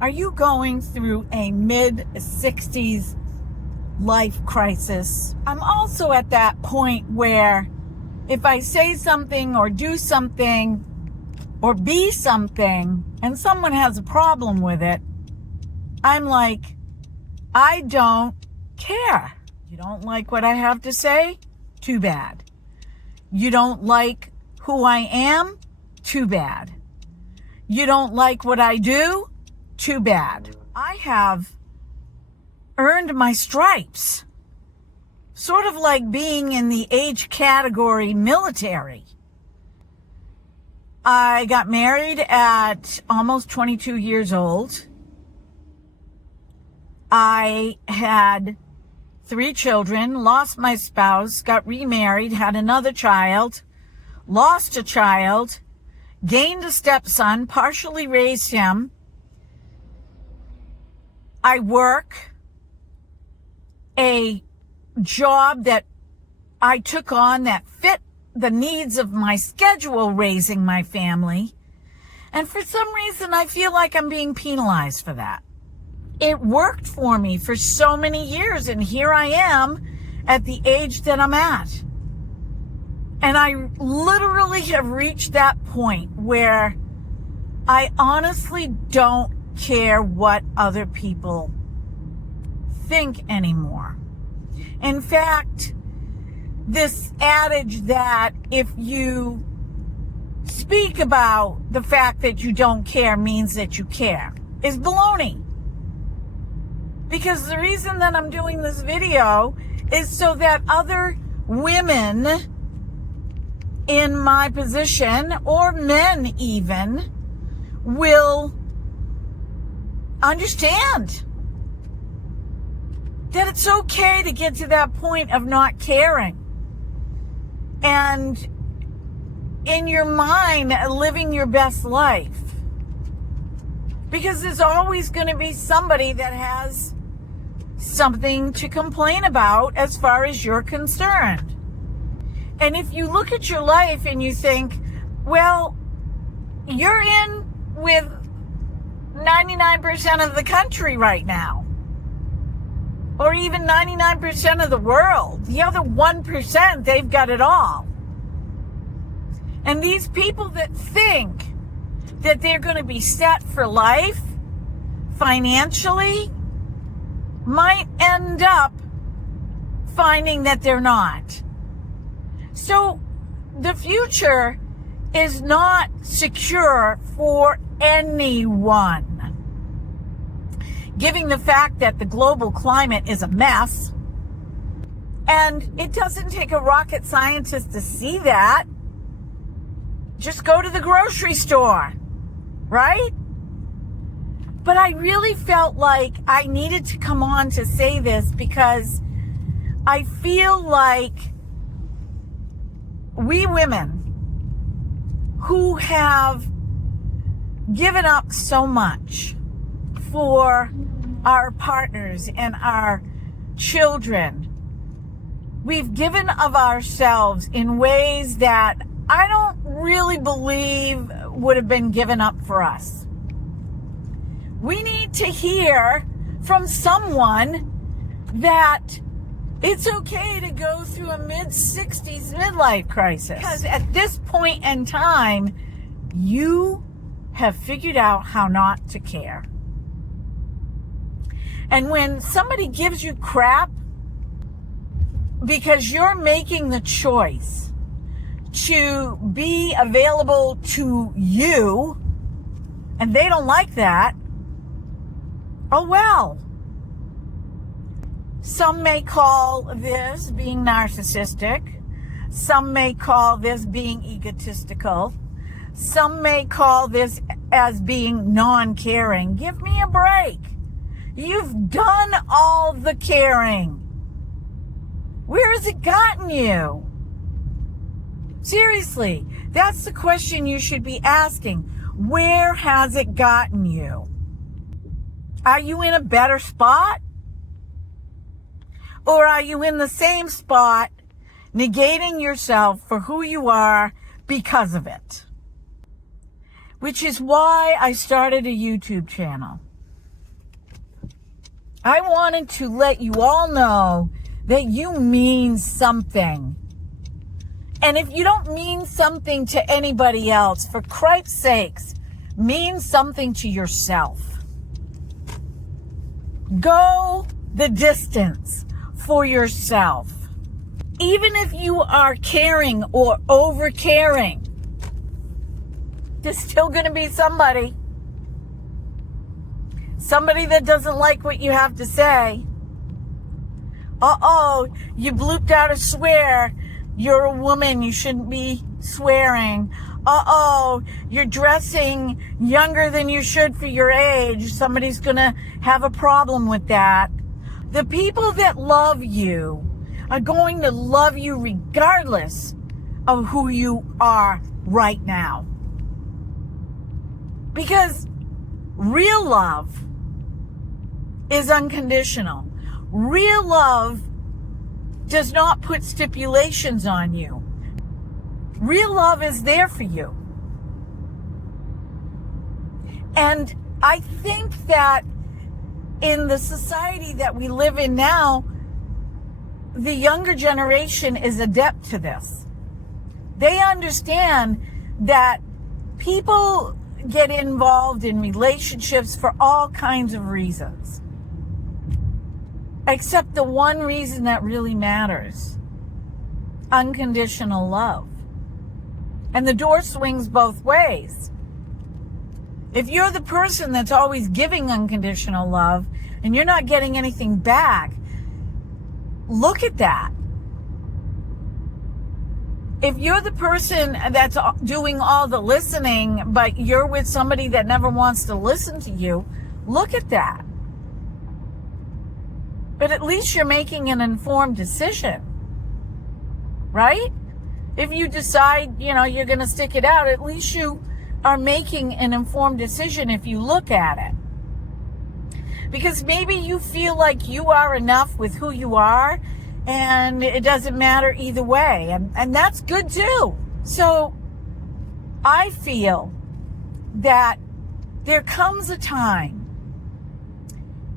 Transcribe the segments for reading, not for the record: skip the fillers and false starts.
Are you going through a mid-60s life crisis? I'm also at that point where if I say something or do something or be something and someone has a problem with it, I'm like, I don't care. You don't like what I have to say? Too bad. You don't like who I am? Too bad. You don't like what I do? Too bad. I have earned my stripes. Sort of like being in the age category military. I got married at almost 22 years old. I had 3 children, lost my spouse, got remarried, had another child, lost a child, gained a stepson, partially raised him. I work a job that I took on that fit the needs of my schedule raising my family. And for some reason, I feel like I'm being penalized for that. It worked for me for so many years, and here I am at the age that I'm at. And I literally have reached that point where I honestly don't care what other people think anymore. In fact, this adage that if you speak about the fact that you don't care means that you care is baloney. Because the reason that I'm doing this video is so that other women in my position, or men even, will understand that it's okay to get to that point of not caring. And in your mind, living your best life. Because there's always going to be somebody that has something to complain about as far as you're concerned. And if you look at your life and you think, well, you're in with 99% of the country right now, or even 99% of the world. The other 1%, they've got it all. And these people that think that they're going to be set for life financially might end up finding that they're not. So the future is not secure for anyone. Given the fact that the global climate is a mess, and it doesn't take a rocket scientist to see that. Just go to the grocery store, right? But I really felt like I needed to come on to say this because I feel like we women who have given up so much for our partners and our children, we've given of ourselves in ways that I don't really believe would have been given up for us. We need to hear from someone that it's okay to go through a mid-60s midlife crisis. Because at this point in time, you have figured out how not to care. And when somebody gives you crap because you're making the choice to be available to you, and they don't like that, oh well. Some may call this being narcissistic. Some may call this being egotistical. Some may call this as being non-caring. Give me a break. You've done all the caring. Where has it gotten you? Seriously, that's the question you should be asking. Where has it gotten you? Are you in a better spot? Or are you in the same spot, negating yourself for who you are because of it? Which is why I started a YouTube channel. I wanted to let you all know that you mean something. And if you don't mean something to anybody else, for Christ's sakes, mean something to yourself. Go the distance for yourself. Even if you are caring or over caring, there's still going to be somebody that doesn't like what you have to say. You blooped out a swear. You're a woman. You shouldn't be swearing. You're dressing younger than you should for your age. Somebody's going to have a problem with that. The people that love you are going to love you regardless of who you are right now. Because real love is unconditional. Real love does not put stipulations on you. Real love is there for you. And I think that in the society that we live in now, the younger generation is adept to this. They understand that people get involved in relationships for all kinds of reasons, except the one reason that really matters: unconditional love. And the door swings both ways. If you're the person that's always giving unconditional love and you're not getting anything back, look at that. If you're the person that's doing all the listening, but you're with somebody that never wants to listen to you, look at that. But at least you're making an informed decision, right? If you decide, you're going to stick it out, at least you are making an informed decision if you look at it. Because maybe you feel like you are enough with who you are, and it doesn't matter either way. And that's good too. So I feel that there comes a time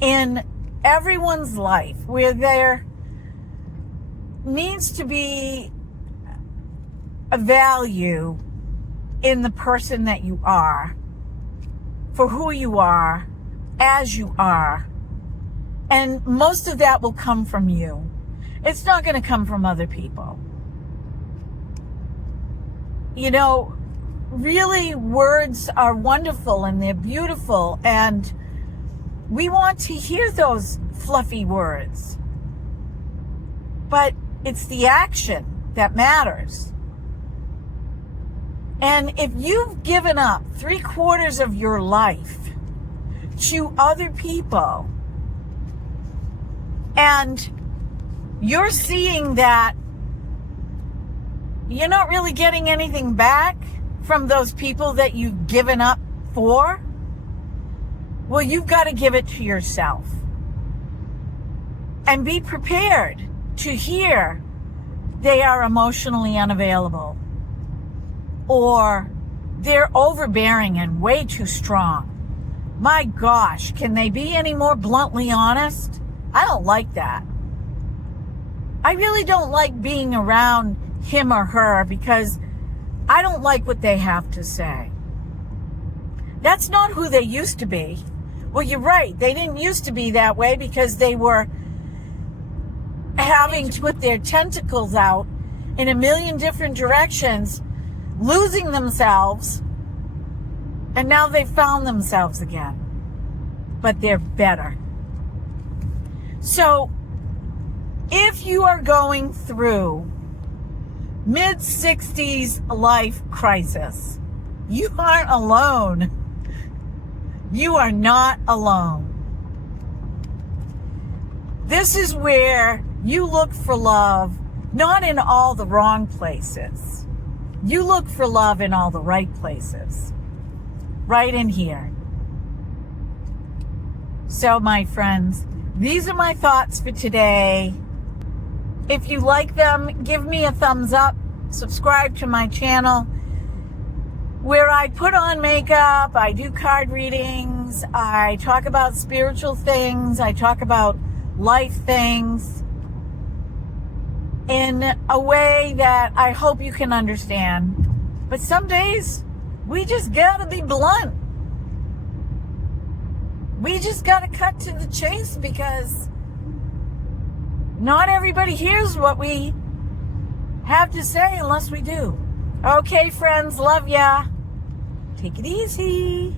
in everyone's life where there needs to be a value in the person that you are, for who you are, as you are. And most of that will come from you. It's not going to come from other people. Really, words are wonderful and they're beautiful, and we want to hear those fluffy words. But it's the action that matters. And if you've given up 3/4 of your life to other people, and you're seeing that you're not really getting anything back from those people that you've given up for, well, you've got to give it to yourself. And be prepared to hear they are emotionally unavailable, or they're overbearing and way too strong. My gosh, can they be any more bluntly honest? I don't like that. I really don't like being around him or her because I don't like what they have to say. That's not who they used to be. Well, you're right. They didn't used to be that way because they were having to put their tentacles out in a million different directions, losing themselves, and now they've found themselves again. But they're better. So, if you are going through mid-60s life crisis, you aren't alone. You are not alone. This is where you look for love, not in all the wrong places. You look for love in all the right places. Right in here. So, my friends, these are my thoughts for today. If you like them, give me a thumbs up. Subscribe to my channel where I put on makeup, I do card readings, things. I talk about spiritual things. I talk about life things in a way that I hope you can understand. But some days, we just gotta be blunt. We just gotta cut to the chase because not everybody hears what we have to say unless we do. Okay, friends, love ya. Take it easy.